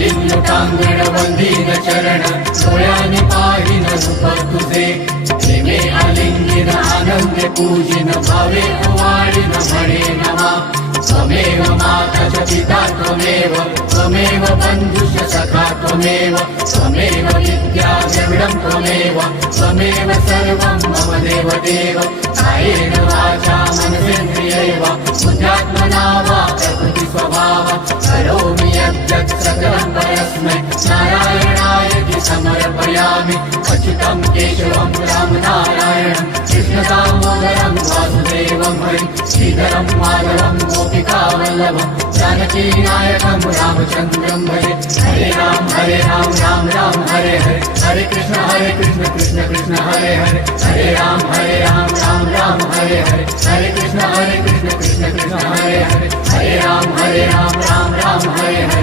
लोटांगण वंदीन चरण डोळ्याने पाहिन रूप तुझे प्रेमे आलिंगिन आनंदे पूजिन भावे ओवाळीन म्हणे नमा त्वमेव माता च पिता त्वमेव त्वमेव बन्धुश्च सखा त्वमेव त्वमेव विद्या द्रविडं त्वमेव त्वमेव सर्वं मम देव देव कायेन वाचा मनसेन्द्रियैव बुद्ध्यात्मना वा प्रकृति स्वभाव करोमि यद्यत् सकलं परस्मै नारायणायति समर्पयामि अच्युतं केशवं रामनारायणं कृष्णदामोदरं वासुदेवं हरिं श्रीधरं माधवं गोपिकावल्लभं जानकीनायकं रामचन्द्रं भजे हरे राम राम राम हरे हरे हरे कृष्ण कृष्ण कृष्ण हरे हरे हरे राम राम हरे हरे हरे कृष्ण कृष्ण कृष्ण हरे हरे हरे राम राम हरे हरे